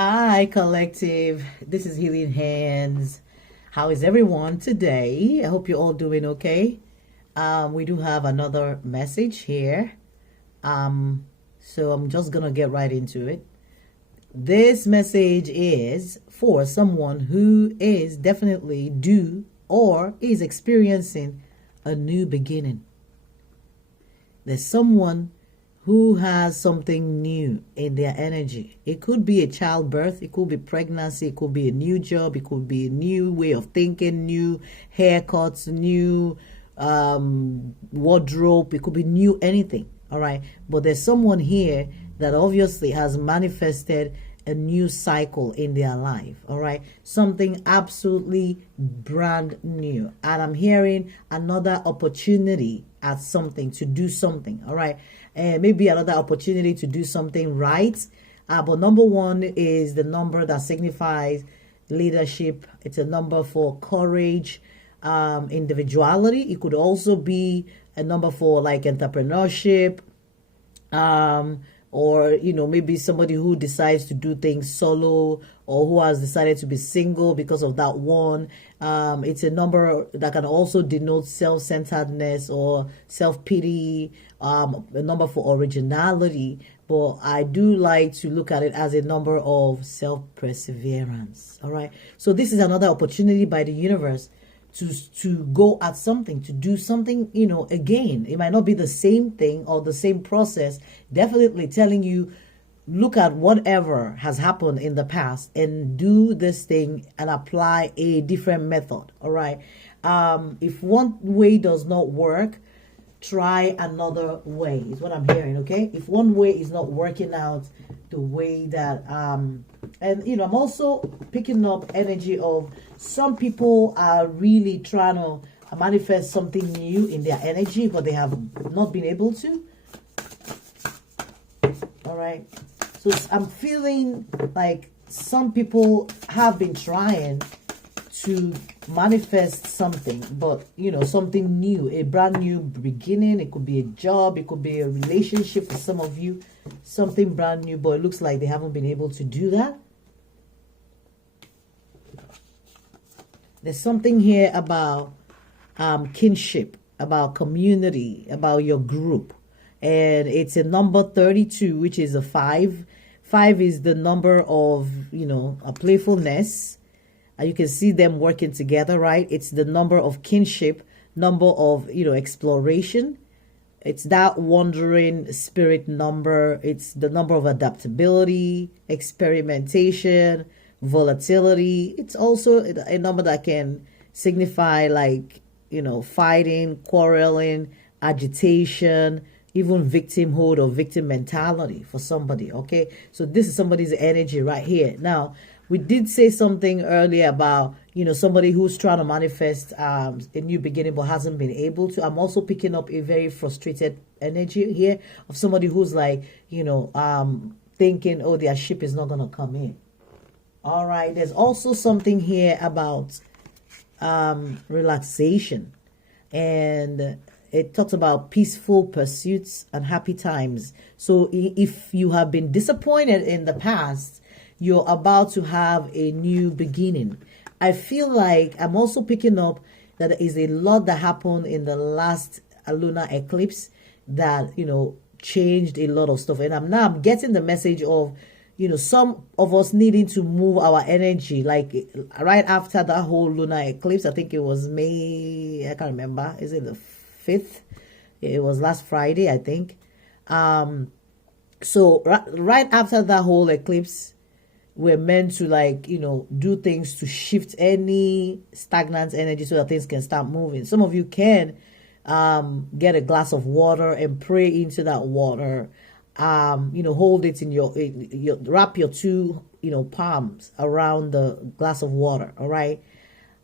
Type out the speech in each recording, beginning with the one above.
Hi, collective. This is Healing Hands. How is everyone today? I hope you're all doing okay. We do have another message here. So I'm just gonna get right into it. This message is for someone who is definitely due or is experiencing a new beginning. There's someone who has something new in their energy. It could be a childbirth, it could be pregnancy, it could be a new job, it could be a new way of thinking, new haircuts, new wardrobe, it could be new anything. All right. But there's someone here that obviously has manifested a new cycle in their life. All right. Something absolutely brand new. And I'm hearing another opportunity at something, to do something. All right. And maybe another opportunity to do something right. But number one is the number that signifies leadership. It's a number for courage, individuality. It could also be a number for like entrepreneurship, or maybe somebody who decides to do things solo, or who has decided to be single because of that one. It's a number that can also denote self-centeredness or self-pity, a number for originality, but I do like to look at it as a number of self-perseverance. All right, so this is another opportunity by the universe to go at something, to do something, again. It might not be the same thing or the same process. Definitely telling you, look at whatever has happened in the past and do this thing and apply a different method. All right. If one way does not work, try another way is what I'm hearing. Okay. If one way is not working out the way that and I'm also picking up energy of some people are really trying to manifest something new in their energy, but they have not been able to. All right. So I'm feeling like some people have been trying to manifest something, but something new, a brand new beginning. It could be a job, it could be a relationship for some of you, something brand new, but it looks like they haven't been able to do that. There's something here about kinship, about community, about your group. And it's a number 32, which is a 5. 5 is the number of, a playfulness. You can see them working together, right? It's the number of kinship, number of, exploration. It's that wandering spirit number. It's the number of adaptability, experimentation, volatility. It's also a number that can signify like, fighting, quarreling, agitation, even victimhood or victim mentality for somebody. Okay, so this is somebody's energy right here. Now, we did say something earlier about somebody who's trying to manifest a new beginning but hasn't been able to. I'm also picking up a very frustrated energy here of somebody who's like thinking, oh, their ship is not going to come in. All right, there's also something here about relaxation, and it talks about peaceful pursuits and happy times. So if you have been disappointed in the past, you're about to have a new beginning. I feel like I'm also picking up that there is a lot that happened in the last lunar eclipse that, changed a lot of stuff. And I'm getting the message of, some of us needing to move our energy, like right after that whole lunar eclipse. I think it was May, I can't remember. Is it the 5th? It was last Friday, I think. So right after that whole eclipse, we're meant to do things to shift any stagnant energy so that things can start moving. Some of you can get a glass of water and pray into that water. Hold it in your wrap your two, palms around the glass of water. All right.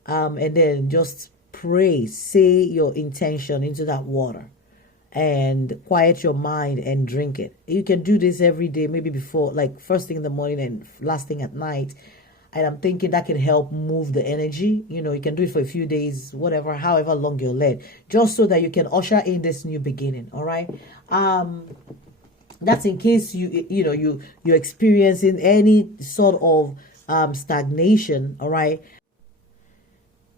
And then just pray, say your intention into that water and quiet your mind and drink it. You can do this every day, maybe before, like first thing in the morning and last thing at night. And I'm thinking that can help move the energy. You can do it for a few days, whatever, however long you're led, just so that you can usher in this new beginning. All right. That's in case you're experiencing any sort of stagnation. All right,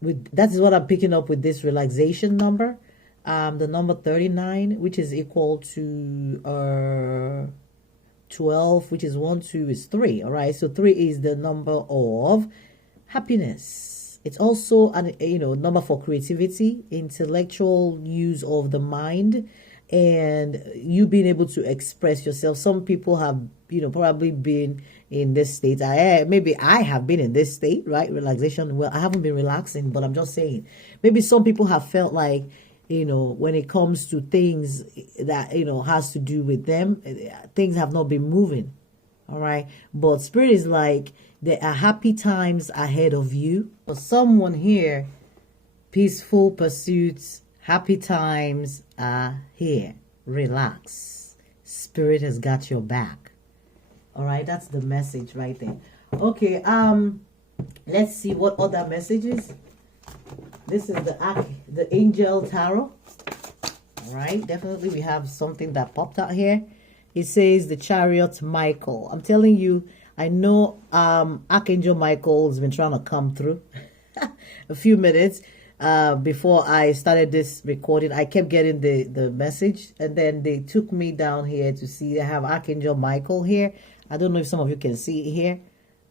that is what I'm picking up with this relaxation number, the number 39, which is equal to 12, which is 1, 2 is 3. All right, so 3 is the number of happiness. It's also an number for creativity, intellectual use of the mind, and you being able to express yourself. Some people have probably been in this state. Maybe I have been in this state, right? Relaxation. Well, I haven't been relaxing, but I'm just saying, maybe some people have felt like, when it comes to things that has to do with them, things have not been moving. All right, but Spirit is like, there are happy times ahead of you. For someone here, peaceful pursuits, happy times are here. Relax. Spirit has got your back. All right, that's the message right there. Okay, let's see what other messages. This is the Angel Tarot. All right, definitely we have something that popped out here. It says the Chariot Michael. I'm telling you, I know Archangel Michael has been trying to come through. A few minutes before I started this recording, I kept getting the message, and then they took me down here to see. I have Archangel Michael here. I don't know if some of you can see it here.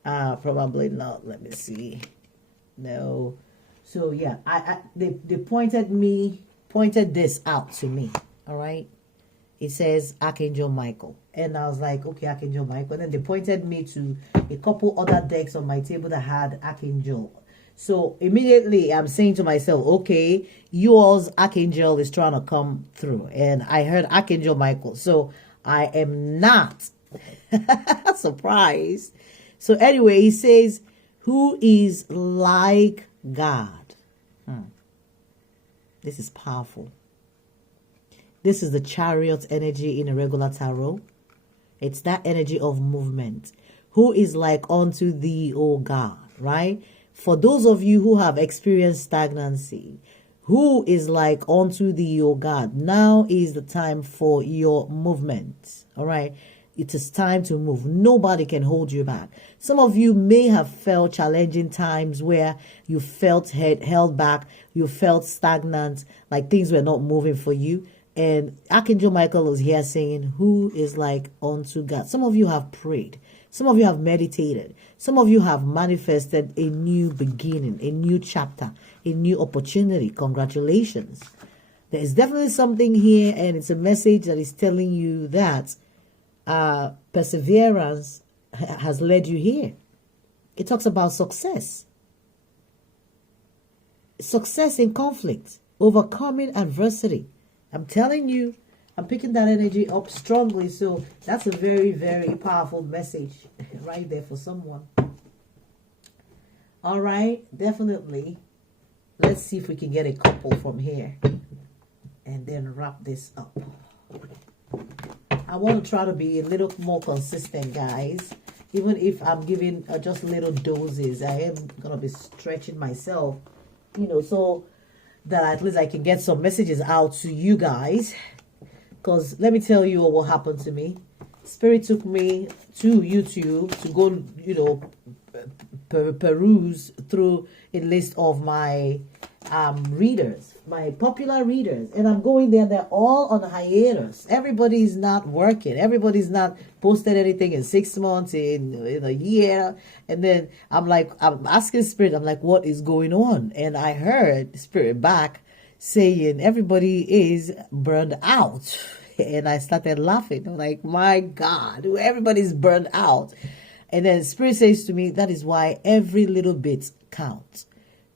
Probably not. Let me see. No. So yeah, they pointed this out to me. All right. It says Archangel Michael, and I was like, okay, Archangel Michael. And then they pointed me to a couple other decks on my table that had Archangel. So immediately I'm saying to myself, okay, yours Archangel is trying to come through, and I heard Archangel Michael, so I am not surprised. So anyway, he says, who is like God? This is powerful. This is the Chariot energy in a regular tarot. It's that energy of movement. Who is like unto thee, O God, right? For those of you who have experienced stagnancy, who is like unto thee, O God? Now is the time for your movement, all right? It is time to move. Nobody can hold you back. Some of you may have felt challenging times where you felt held back, you felt stagnant, like things were not moving for you. And Archangel Michael is here saying, who is like unto God? Some of you have prayed. Some of you have meditated. Some of you have manifested a new beginning, a new chapter, a new opportunity. Congratulations. There is definitely something here, and it's a message that is telling you that perseverance has led you here. It talks about success. Success in conflict, overcoming adversity. I'm telling you, I'm picking that energy up strongly. So that's a very, very powerful message right there for someone. All right, definitely. Let's see if we can get a couple from here and then wrap this up. I want to try to be a little more consistent, guys. Even if I'm giving just little doses, I am going to be stretching myself, so that at least I can get some messages out to you guys. Because let me tell you what happened to me. Spirit took me to YouTube to go, peruse through a list of my readers, my popular readers. And I'm going there. They're all on hiatus. Everybody's not working. Everybody's not posted anything in 6 months, in a year. And then I'm asking Spirit, I'm like, what is going on? And I heard Spirit back saying everybody is burned out. And I started laughing. I'm like, my God, everybody's burned out. And then Spirit says to me, that is why every little bit counts.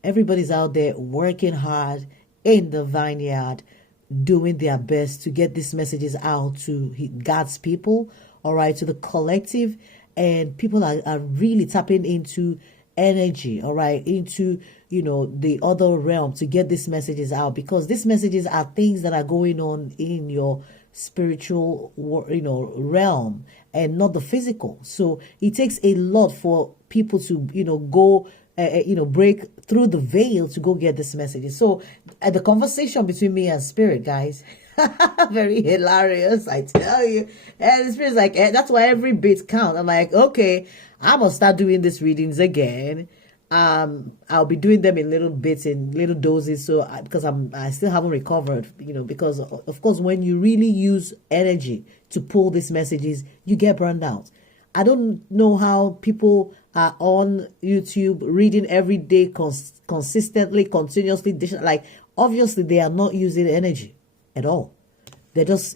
Everybody's out there working hard in the vineyard, doing their best to get these messages out to God's people, all right, to the collective. And people are really tapping into energy, all right, into, the other realm to get these messages out, because these messages are things that are going on in your spiritual, realm and not the physical. So it takes a lot for people to, go break through the veil to go get this message. So the conversation between me and Spirit, guys, Very hilarious, I tell you. And the spirit's like, that's why every bit counts. I'm like, okay, I must start doing these readings again. I'll be doing them in little bits, in little doses. So because I still haven't recovered, because of course, when you really use energy to pull these messages, you get burned out. I don't know how people are on YouTube reading every day, consistently, continuously. Like, obviously, they are not using energy at all. They just,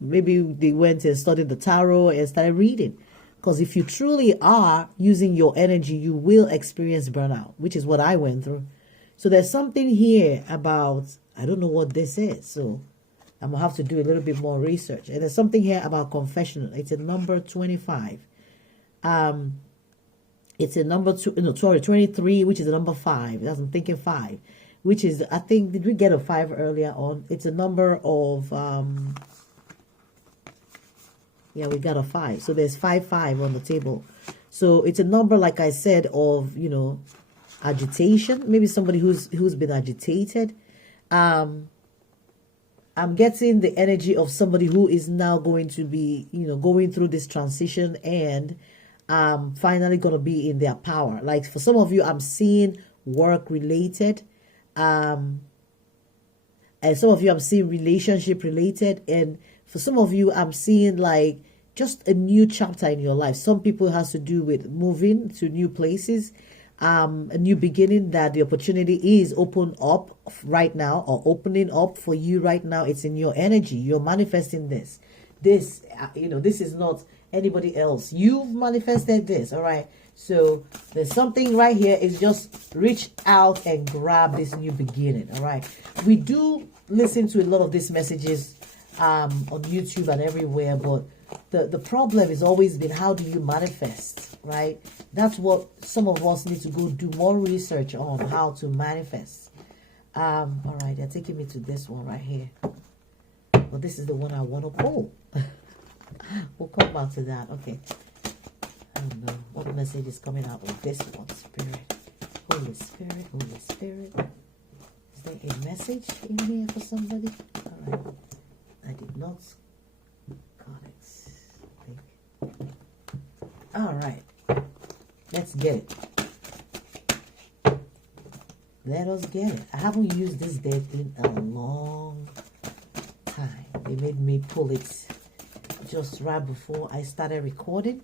maybe they went and studied the tarot and started reading. Because if you truly are using your energy, you will experience burnout, which is what I went through. So there's something here about, I don't know what this is. So I'm going to have to do a little bit more research. And there's something here about confessional. It's a number 25. It's a number 23, which is a number 5. I'm thinking 5, which is, I think, did we get a 5 earlier on? It's a number of, yeah, we got a 5. So there's 5 on the table. So it's a number, like I said, of, agitation. Maybe somebody who's been agitated. I'm getting the energy of somebody who is now going to be, going through this transition and finally going to be in their power. Like for some of you, I'm seeing work related. And some of you, I'm seeing relationship related. And for some of you, I'm seeing like just a new chapter in your life. Some people it has to do with moving to new places, a new beginning, that the opportunity is open up right now or opening up for you right now. It's in your energy. You're manifesting this. This is not anybody else. You've manifested this. All right. So there's something right here. Is just reach out and grab this new beginning. All right. We do listen to a lot of these messages on YouTube and everywhere, but the problem has always been, how do you manifest, right? That's what some of us need to go do more research on, how to manifest. All right, they're taking me to this one right here. Well, this is the one I want to pull. We'll come back to that. Okay. I don't know what message is coming out with this one. Spirit. Holy Spirit. Holy Spirit. Is there a message in here for somebody? All right. I did not got it. I think. All right. Let's get it. Let us get it. I haven't used this deck in a long time. They made me pull it just right before I started recording.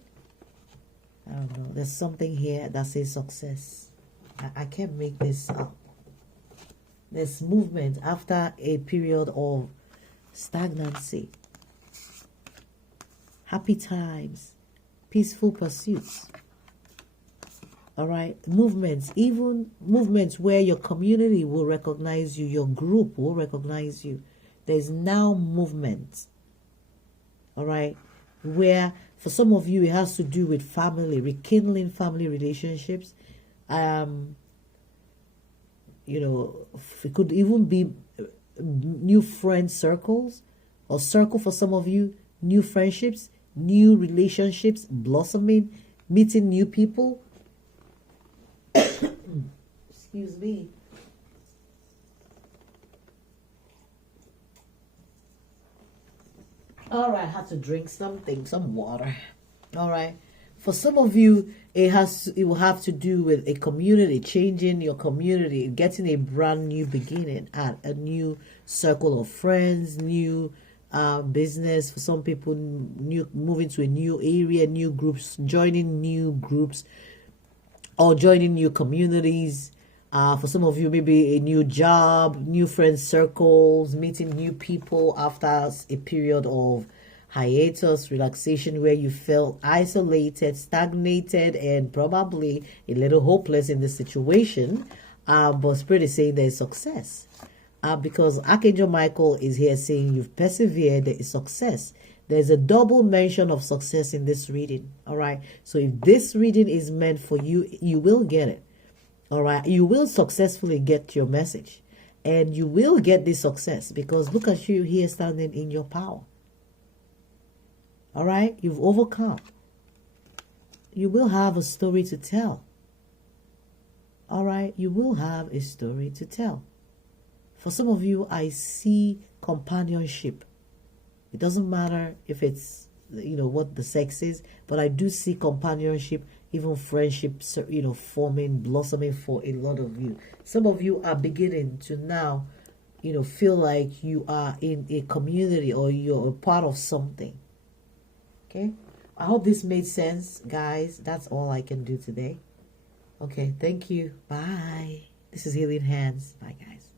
I don't know. There's something here that says success. I can't make this up. There's movement after a period of stagnancy. Happy times. Peaceful pursuits. All right. Movements. Even movements where your community will recognize you. Your group will recognize you. There's now movement. All right. Where for some of you it has to do with family, rekindling family relationships. It could even be new friend circles, or circle for some of you, new friendships, new relationships blossoming, meeting new people. Excuse me. All right, I had to drink something, some water. All right. For some of you, it will have to do with a community, changing your community, getting a brand new beginning at a new circle of friends, new business. For some people, moving to a new area, new groups, joining new groups, or joining new communities. For some of you, maybe a new job, new friend circles, meeting new people after a period of hiatus, relaxation, where you felt isolated, stagnated, and probably a little hopeless in the situation. But Spirit is saying there's success. Because Archangel Michael is here saying you've persevered, there is success. There's a double mention of success in this reading. All right. So if this reading is meant for you, you will get it. All right. You will successfully get your message. And you will get this success because look at you here standing in your power. All right. You've overcome. You will have a story to tell. All right. You will have a story to tell. For some of you, I see companionship. It doesn't matter if it's, what the sex is, but I do see companionship, even friendship, forming, blossoming for a lot of you. Some of you are beginning to now, feel like you are in a community or you're a part of something. Okay? I hope this made sense, guys. That's all I can do today. Okay, thank you. Bye. This is Healing Hands. Bye, guys.